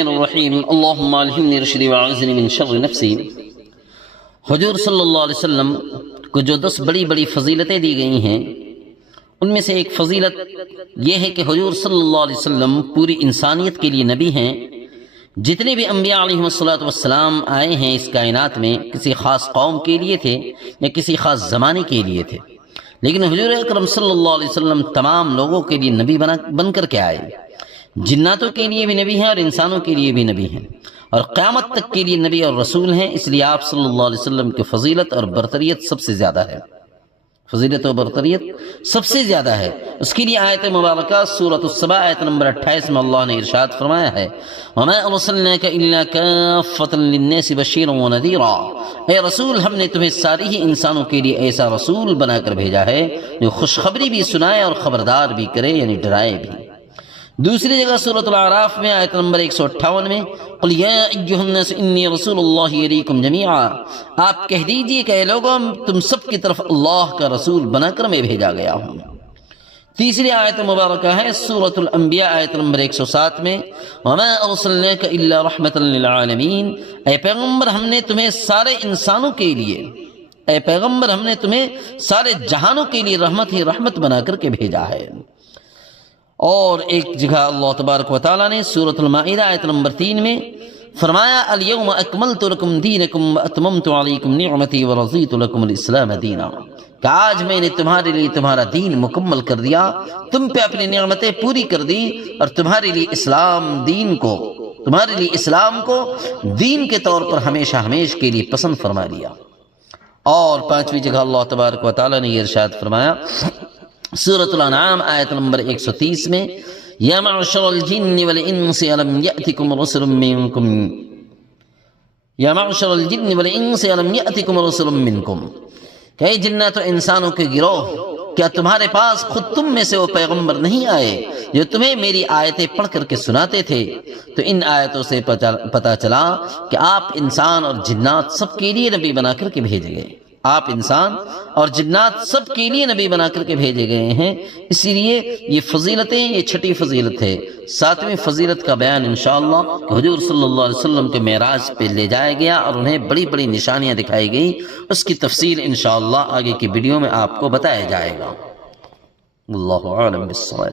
الرحیم اللہم الہمنی رشدی وعوذنی من شر نفسی۔ حضور صلی اللہ علیہ وسلم کو جو 10 بڑی بڑی فضیلتیں دی گئی ہیں، ان میں سے ایک فضیلت یہ ہے کہ حضور صلی اللہ علیہ وسلم پوری انسانیت کے لیے نبی ہیں۔ جتنے بھی انبیاء علیہ السلام آئے ہیں اس کائنات میں، کسی خاص قوم کے لیے تھے یا کسی خاص زمانے کے لیے تھے، لیکن حضور اکرم صلی اللہ علیہ وسلم تمام لوگوں کے لیے نبی بن کر کے آئے۔ جناتوں کے لیے بھی نبی ہیں اور انسانوں کے لیے بھی نبی ہیں، اور قیامت تک کے لیے نبی اور رسول ہیں۔ اس لیے آپ صلی اللہ علیہ وسلم کی فضیلت اور برتریت سب سے زیادہ ہے، فضیلت و برتریت سب سے زیادہ ہے۔ اس کے لیے آیت مبارکہ سورۃ السبا آیت نمبر 28 میں اللہ نے ارشاد فرمایا ہے، وَمَا أَرْسَلْنَاكَ إِلَّا كَافَّةً لِلنَّاسِ بَشِيرًا وَنَذِيرًا۔ اے رسول، ہم نے تمہیں ساری ہی انسانوں کے لیے ایسا رسول بنا کر بھیجا ہے جو خوشخبری بھی سنائے اور خبردار بھی کرے، یعنی ڈرائے بھی۔ دوسری جگہ سورۃ الاعراف میں آیت نمبر 158 میں قُلْ يَا أَيُّهَا النَّاسُ إِنِّي رَسُولُ اللَّهِ إِلَيْكُمْ جَمِيعًا، آپ کہہ دیجئے کہ اے لوگوں، تم سب کی طرف اللہ کا رسول بنا کر میں بھیجا گیا ہوں۔ تیسری آیت مبارکہ ہے سورۃ الانبیاء آیت نمبر 107 میں وَمَا أَرْسَلْنَاكَ إِلَّا رَحْمَةً لِلْعَالَمِينَ، اے پیغمبر، ہم نے تمہیں سارے انسانوں کے لیے، اے پیغمبر، ہم نے تمہیں سارے جہانوں کے لیے رحمت ہی رحمت بنا کر کے بھیجا ہے۔ اور ایک جگہ اللہ تبارک و تعالیٰ نے سورۃ المائدہ آیت نمبر 3 میں فرمایا، اليوم اکملت لکم دینکم واتممت علیکم نعمتی ورضیت لکم الاسلام دینا، کہ آج میں نے تمہارے لیے تمہارا دین مکمل کر دیا، تم پہ اپنی نعمتیں پوری کر دی، اور تمہارے لیے اسلام کو دین کے طور پر ہمیشہ ہمیشہ کے لیے پسند فرما لیا۔ اور 5ویں جگہ اللہ تبارک و تعالیٰ نے یہ ارشاد فرمایا سورۃ الانعام آیت نمبر 130 میں، یا معشر الجن والانس الم یأتکم رسل منکم، یا معشر الجن والانس الم یأتکم رسل منکم، کہ اے جنات و انسانوں کے گروہ، کیا تمہارے پاس خود تم میں سے وہ پیغمبر نہیں آئے جو تمہیں میری آیتیں پڑھ کر کے سناتے تھے؟ تو ان آیتوں سے پتہ چلا کہ آپ انسان اور جنات سب کے لیے نبی بنا کر کے بھیجے گئے، آپ انسان اور جنات سب کے لیے نبی بنا کر کے بھیجے گئے ہیں۔ اسی لیے یہ فضیلتیں، یہ چھٹی فضیلت ہے۔ 7ویں فضیلت کا بیان انشاءاللہ کہ حضور صلی اللہ علیہ وسلم کے معراج پہ لے جایا گیا اور انہیں بڑی بڑی نشانیاں دکھائی گئی، اس کی تفصیل انشاءاللہ آگے کی ویڈیو میں آپ کو بتایا جائے گا۔ اللہ عالم بالصواب۔